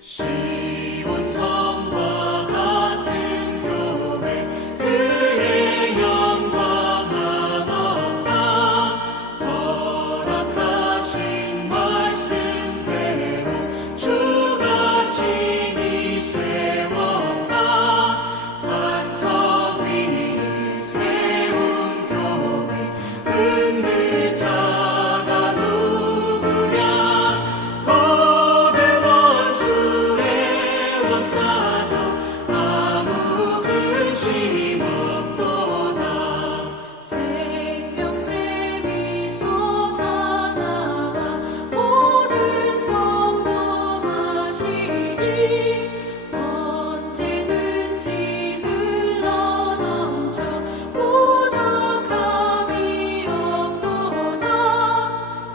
시온성과 같은 교회 그의 영광만 없다. 허락하신 말씀대로 주가 친히 세웠다. 반석 위를 세운 교회 은들자가 누구랴. 모든 원수를 에워싸도 아무 근심 없도다. 생명샘이 솟아나와 모든 성도 마시니 언제든지 흘러넘쳐 부족함이 없도다.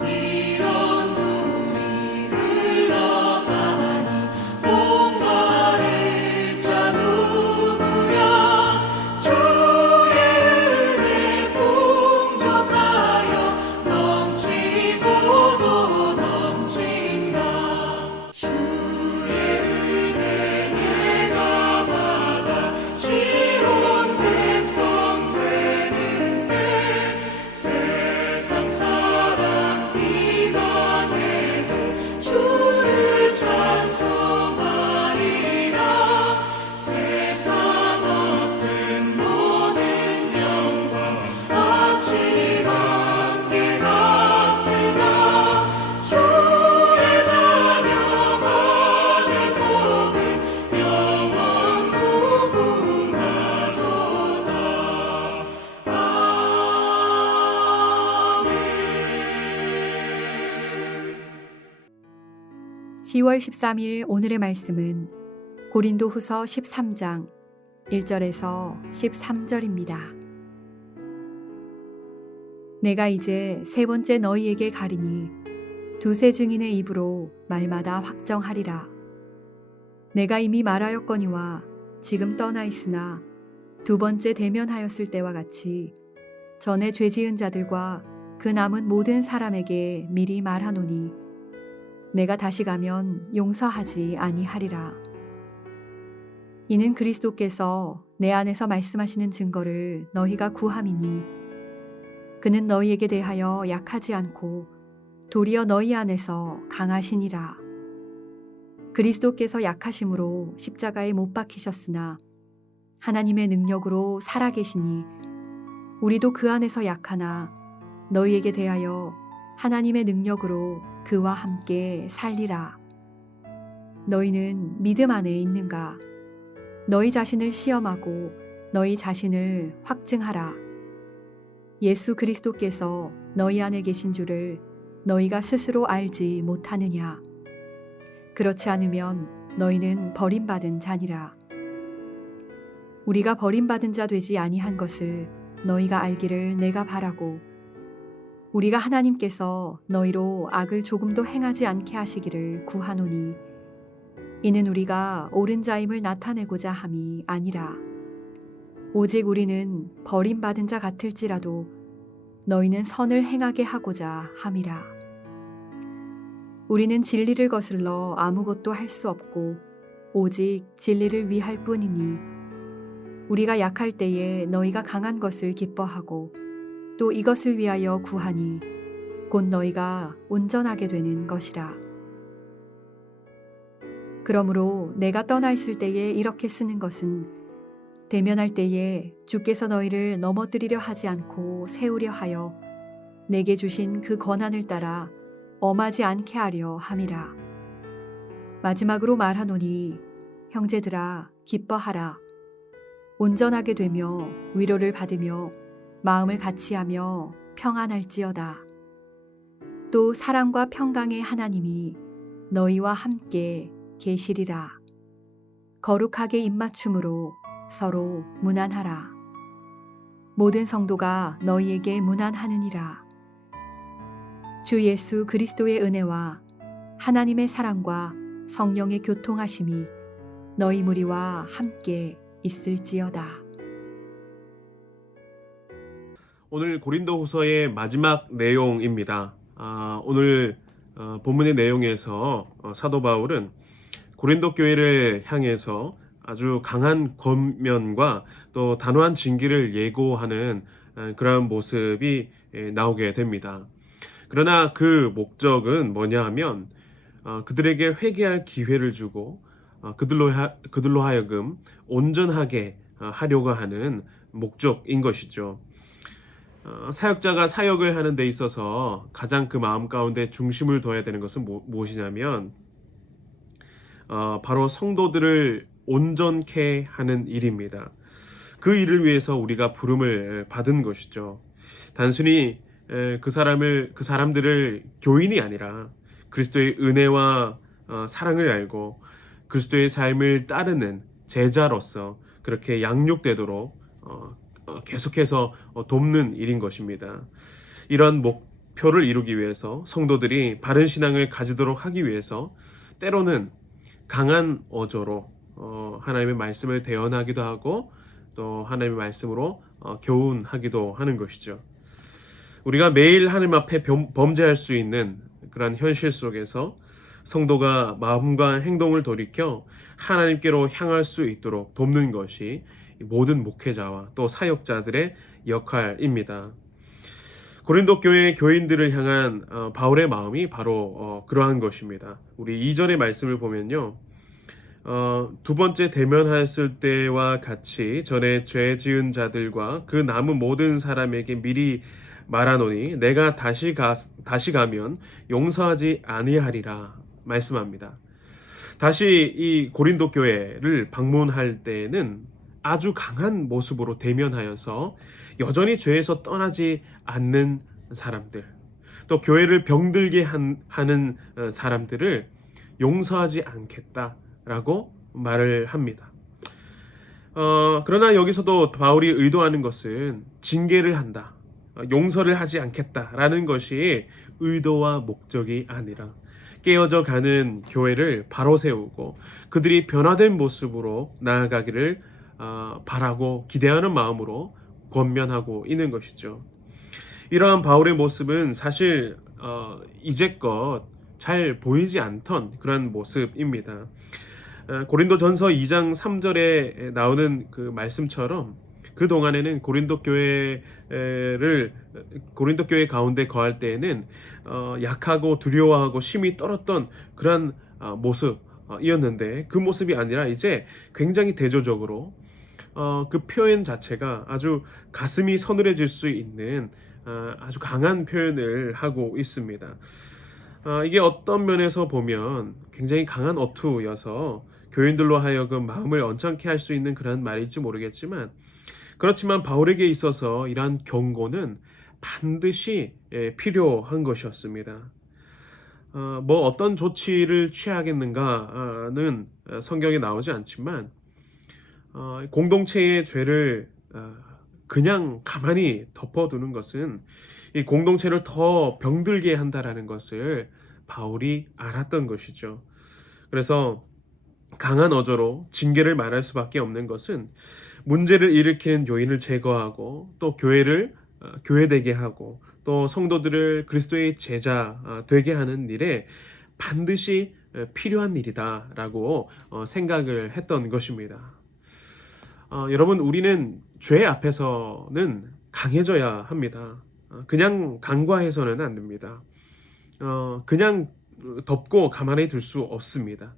이런 물이 흘러가니 목마를 자 누구랴. 주의 은혜 풍족하여 넘치고도 넘친다. 주의 은혜 내가 받아 시온 백성 되는데 세상 사람 비방해도 주를 찬송하리라. 세상 얻은 모든 영광 아침 안개 같으나 주의 자녀 받을 복은 영원 무궁하도다. 아멘. 10월 13일 오늘의 말씀은 고린도후서 13장 1절에서 13절입니다. 내가 이제 세 번째 너희에게 가리니 두세 증인의 입으로 말마다 확정하리라. 내가 이미 말하였거니와 지금 떠나 있으나 두 번째 대면하였을 때와 같이 전에 죄 지은 자들과 그 남은 모든 사람에게 미리 말하노니 내가 다시 가면 용서하지 아니하리라. 이는 그리스도께서 내 안에서 말씀하시는 증거를 너희가 구함이니 그는 너희에게 대하여 약하지 않고 도리어 너희 안에서 강하시니라. 그리스도께서 약하심으로 십자가에 못 박히셨으나 하나님의 능력으로 살아계시니 우리도 그 안에서 약하나 너희에게 대하여 하나님의 능력으로 그와 함께 살리라. 너희는 믿음 안에 있는가? 너희 자신을 시험하고 너희 자신을 확증하라. 예수 그리스도께서 너희 안에 계신 줄을 너희가 스스로 알지 못하느냐? 그렇지 않으면 너희는 버림받은 자니라. 우리가 버림받은 자 되지 아니한 것을 너희가 알기를 내가 바라고 우리가 하나님께서 너희로 악을 조금도 행하지 않게 하시기를 구하노니 이는 우리가 옳은 자임을 나타내고자 함이 아니라 오직 우리는 버림받은 자 같을지라도 너희는 선을 행하게 하고자 함이라. 우리는 진리를 거슬러 아무것도 할 수 없고 오직 진리를 위할 뿐이니 우리가 약할 때에 너희가 강한 것을 기뻐하고 또 이것을 위하여 구하니 곧 너희가 온전하게 되는 것이라. 그러므로 내가 떠나 있을 때에 이렇게 쓰는 것은 대면할 때에 주께서 너희를 넘어뜨리려 하지 않고 세우려 하여 내게 주신 그 권한을 따라 엄하지 않게 하려 함이라. 마지막으로 말하노니 형제들아 기뻐하라. 온전하게 되며 위로를 받으며 마음을 같이하며 평안할지어다. 또 사랑과 평강의 하나님이 너희와 함께 계시리라. 거룩하게 입맞춤으로 서로 문안하라. 모든 성도가 너희에게 문안하느니라. 주 예수 그리스도의 은혜와 하나님의 사랑과 성령의 교통하심이 너희 무리와 함께 있을지어다. 오늘 고린도후서의 마지막 내용입니다. 오늘 본문의 내용에서 사도 바울은 고린도 교회를 향해서 아주 강한 권면과 또 단호한 징계를 예고하는 그런 모습이 나오게 됩니다. 그러나 그 목적은 뭐냐 하면 그들에게 회개할 기회를 주고 그들로 하여금 온전하게 하려고 하는 목적인 것이죠. 사역자가 사역을 하는 데 있어서 가장 그 마음 가운데 중심을 둬야 되는 것은 무엇이냐면 바로 성도들을 온전케 하는 일입니다. 그 일을 위해서 우리가 부름을 받은 것이죠. 단순히 그 사람들을 교인이 아니라 그리스도의 은혜와 사랑을 알고 그리스도의 삶을 따르는 제자로서 그렇게 양육되도록 계속해서 돕는 일인 것입니다. 이런 목표를 이루기 위해서 성도들이 바른 신앙을 가지도록 하기 위해서 때로는 강한 어조로 하나님의 말씀을 대언하기도 하고 또 하나님의 말씀으로 교훈하기도 하는 것이죠. 우리가 매일 하나님 앞에 범죄할 수 있는 그런 현실 속에서 성도가 마음과 행동을 돌이켜 하나님께로 향할 수 있도록 돕는 것이 모든 목회자와 또 사역자들의 역할입니다. 고린도 교회 교인들을 향한 바울의 마음이 바로 그러한 것입니다. 우리 2절의 말씀을 보면요. 두 번째 대면하였을 때와 같이 전에 죄 지은 자들과 그 남은 모든 사람에게 미리 말하노니 내가 다시 가면 용서하지 아니하리라 말씀합니다. 다시 이 고린도 교회를 방문할 때에는 아주 강한 모습으로 대면하여서 여전히 죄에서 떠나지 않는 사람들, 또 교회를 병들게 하는 사람들을 용서하지 않겠다라고 말을 합니다. 그러나 여기서도 바울이 의도하는 것은 징계를 한다, 용서를 하지 않겠다라는 것이 의도와 목적이 아니라 깨어져 가는 교회를 바로 세우고 그들이 변화된 모습으로 나아가기를 바라고 기대하는 마음으로 권면하고 있는 것이죠. 이러한 바울의 모습은 사실 이제껏 잘 보이지 않던 그런 모습입니다. 고린도 전서 2장 3절에 나오는 그 말씀처럼 그 동안에는 고린도 교회 가운데 거할 때에는 약하고 두려워하고 심히 떨었던 그런 모습이었는데 그 모습이 아니라 이제 굉장히 대조적으로 그 표현 자체가 아주 가슴이 서늘해질 수 있는 아주 강한 표현을 하고 있습니다. 이게 어떤 면에서 보면 굉장히 강한 어투여서 교인들로 하여금 마음을 언짢게 할 수 있는 그런 말일지 모르겠지만, 그렇지만 바울에게 있어서 이러한 경고는 반드시 필요한 것이었습니다. 뭐 어떤 조치를 취하겠는가는 성경에 나오지 않지만 공동체의 죄를 그냥 가만히 덮어두는 것은 이 공동체를 더 병들게 한다라는 것을 바울이 알았던 것이죠. 그래서 강한 어조로 징계를 말할 수밖에 없는 것은 문제를 일으키는 요인을 제거하고 또 교회를 교회되게 하고 또 성도들을 그리스도의 제자 되게 하는 일에 반드시 필요한 일이다라고 생각을 했던 것입니다. 여러분, 우리는 죄 앞에서는 강해져야 합니다. 그냥 간과해서는 안 됩니다. 그냥 덮고 가만히 둘 수 없습니다.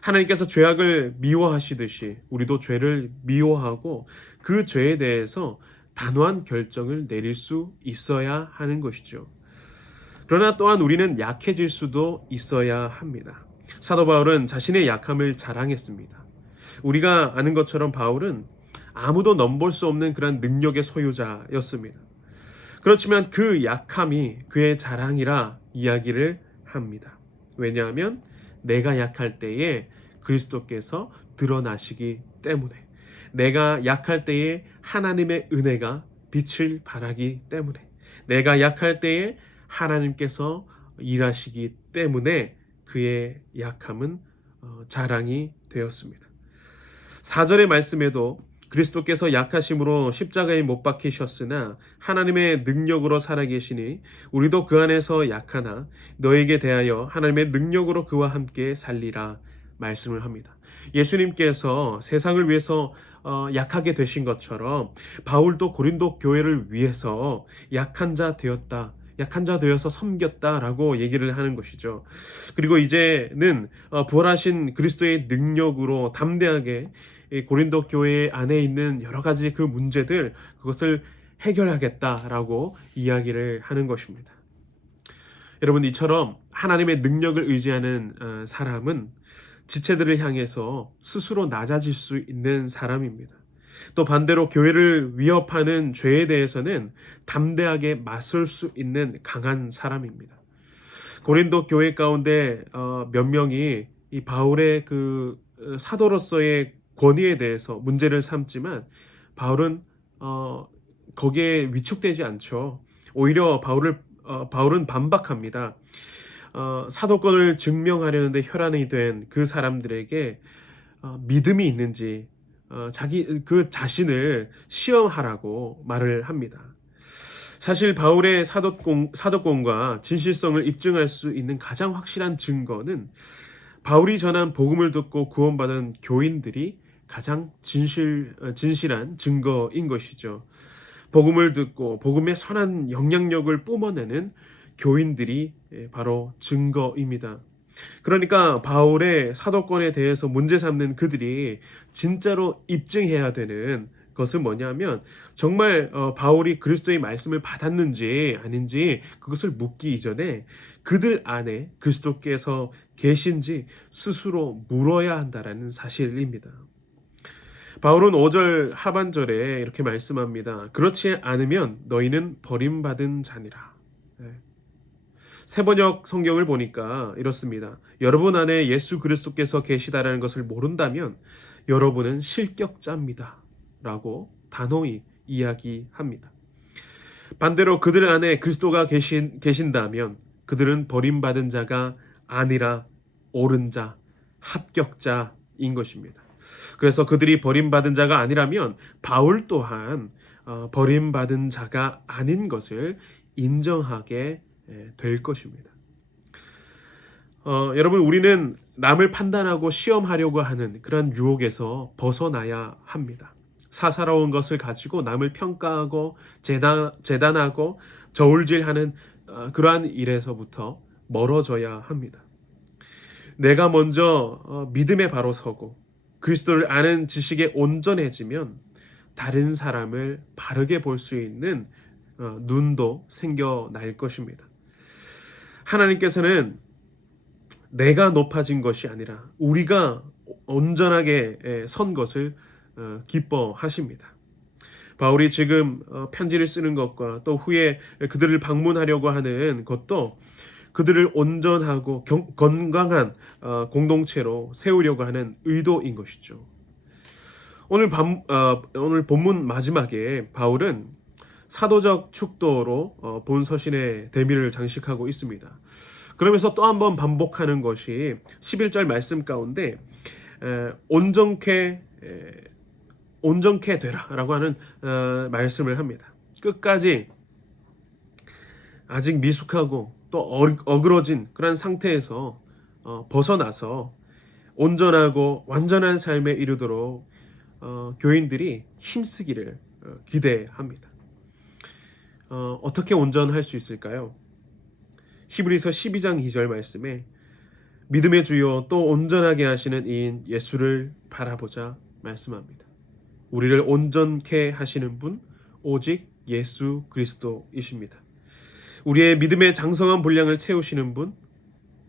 하나님께서 죄악을 미워하시듯이 우리도 죄를 미워하고 그 죄에 대해서 단호한 결정을 내릴 수 있어야 하는 것이죠. 그러나 또한 우리는 약해질 수도 있어야 합니다. 사도 바울은 자신의 약함을 자랑했습니다. 우리가 아는 것처럼 바울은 아무도 넘볼 수 없는 그런 능력의 소유자였습니다. 그렇지만 그 약함이 그의 자랑이라 이야기를 합니다. 왜냐하면 내가 약할 때에 그리스도께서 드러나시기 때문에, 내가 약할 때에 하나님의 은혜가 빛을 발하기 때문에, 내가 약할 때에 하나님께서 일하시기 때문에 그의 약함은 자랑이 되었습니다. 4절의 말씀에도 그리스도께서 약하심으로 십자가에 못 박히셨으나 하나님의 능력으로 살아계시니 우리도 그 안에서 약하나 너에게 대하여 하나님의 능력으로 그와 함께 살리라 말씀을 합니다. 예수님께서 세상을 위해서 약하게 되신 것처럼 바울도 고린도 교회를 위해서 약한 자 되어서 섬겼다라고 얘기를 하는 것이죠. 그리고 이제는 부활하신 그리스도의 능력으로 담대하게 이 고린도 교회 안에 있는 여러 가지 그 문제들, 그것을 해결하겠다라고 이야기를 하는 것입니다. 여러분, 이처럼 하나님의 능력을 의지하는 사람은 지체들을 향해서 스스로 낮아질 수 있는 사람입니다. 또 반대로 교회를 위협하는 죄에 대해서는 담대하게 맞설 수 있는 강한 사람입니다. 고린도 교회 가운데 몇 명이 이 바울의 그 사도로서의 권위에 대해서 문제를 삼지만 바울은 거기에 위축되지 않죠. 오히려 바울은 반박합니다. 사도권을 증명하려는데 혈안이 된 그 사람들에게 믿음이 있는지 자기 그 자신을 시험하라고 말을 합니다. 사실 바울의 사도권과 진실성을 입증할 수 있는 가장 확실한 증거는 바울이 전한 복음을 듣고 구원받은 교인들이 가장 진실한 증거인 것이죠. 복음을 듣고 복음의 선한 영향력을 뿜어내는 교인들이 바로 증거입니다. 그러니까 바울의 사도권에 대해서 문제 삼는 그들이 진짜로 입증해야 되는 것은 뭐냐면 정말 바울이 그리스도의 말씀을 받았는지 아닌지 그것을 묻기 이전에 그들 안에 그리스도께서 계신지 스스로 물어야 한다라는 사실입니다. 바울은 5절 하반절에 이렇게 말씀합니다. 그렇지 않으면 너희는 버림받은 자니라. 세번역 성경을 보니까 이렇습니다. 여러분 안에 예수 그리스도께서 계시다라는 것을 모른다면 여러분은 실격자입니다. 라고 단호히 이야기합니다. 반대로 그들 안에 그리스도가 계신다면 그들은 버림받은 자가 아니라 옳은 자, 합격자인 것입니다. 그래서 그들이 버림받은 자가 아니라면 바울 또한 버림받은 자가 아닌 것을 인정하게 될 것입니다. 여러분, 우리는 남을 판단하고 시험하려고 하는 그런 유혹에서 벗어나야 합니다. 사사로운 것을 가지고 남을 평가하고 재단하고 저울질하는 그러한 일에서부터 멀어져야 합니다. 내가 먼저 믿음에 바로 서고 그리스도를 아는 지식에 온전해지면 다른 사람을 바르게 볼 수 있는 눈도 생겨날 것입니다. 하나님께서는 내가 높아진 것이 아니라 우리가 온전하게 선 것을 기뻐하십니다. 바울이 지금 편지를 쓰는 것과 또 후에 그들을 방문하려고 하는 것도 그들을 온전하고 건강한 공동체로 세우려고 하는 의도인 것이죠. 오늘 본문 마지막에 바울은 사도적 축도로 본 서신의 대미를 장식하고 있습니다. 그러면서 또 한 번 반복하는 것이 11절 말씀 가운데 온전케 되라 라고 하는 말씀을 합니다. 끝까지 아직 미숙하고 또 어그러진 그런 상태에서 벗어나서 온전하고 완전한 삶에 이르도록 교인들이 힘쓰기를 기대합니다. 어떻게 온전할 수 있을까요? 히브리서 12장 2절 말씀에 믿음의 주요 또 온전하게 하시는 이인 예수를 바라보자 말씀합니다. 우리를 온전케 하시는 분 오직 예수 그리스도이십니다. 우리의 믿음의 장성한 분량을 채우시는 분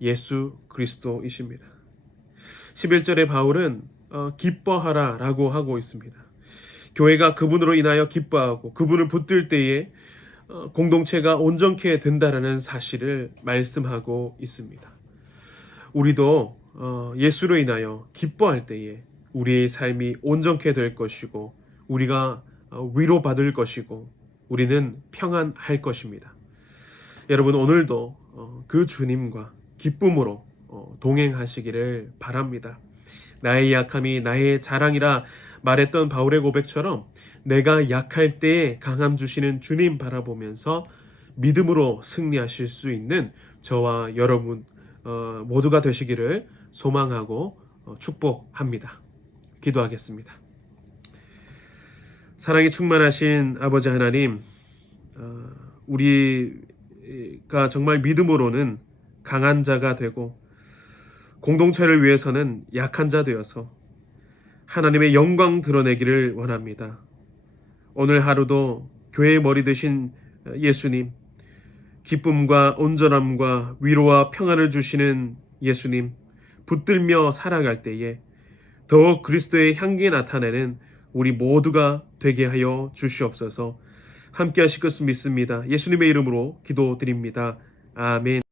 예수 그리스도이십니다. 11절에 바울은 기뻐하라 라고 하고 있습니다. 교회가 그분으로 인하여 기뻐하고 그분을 붙들 때에 공동체가 온전케 된다라는 사실을 말씀하고 있습니다. 우리도 예수로 인하여 기뻐할 때에 우리의 삶이 온전케 될 것이고 우리가 위로받을 것이고 우리는 평안할 것입니다. 여러분, 오늘도 그 주님과 기쁨으로 동행하시기를 바랍니다. 나의 약함이 나의 자랑이라 말했던 바울의 고백처럼 내가 약할 때에 강함 주시는 주님 바라보면서 믿음으로 승리하실 수 있는 저와 여러분 모두가 되시기를 소망하고 축복합니다. 기도하겠습니다. 사랑이 충만하신 아버지 하나님, 우리가 정말 믿음으로는 강한 자가 되고 공동체를 위해서는 약한 자 되어서 하나님의 영광 드러내기를 원합니다. 오늘 하루도 교회의 머리 되신 예수님, 기쁨과 온전함과 위로와 평안을 주시는 예수님, 붙들며 살아갈 때에 더욱 그리스도의 향기 나타내는 우리 모두가 되게 하여 주시옵소서. 함께 하실 것을 믿습니다. 예수님의 이름으로 기도드립니다. 아멘.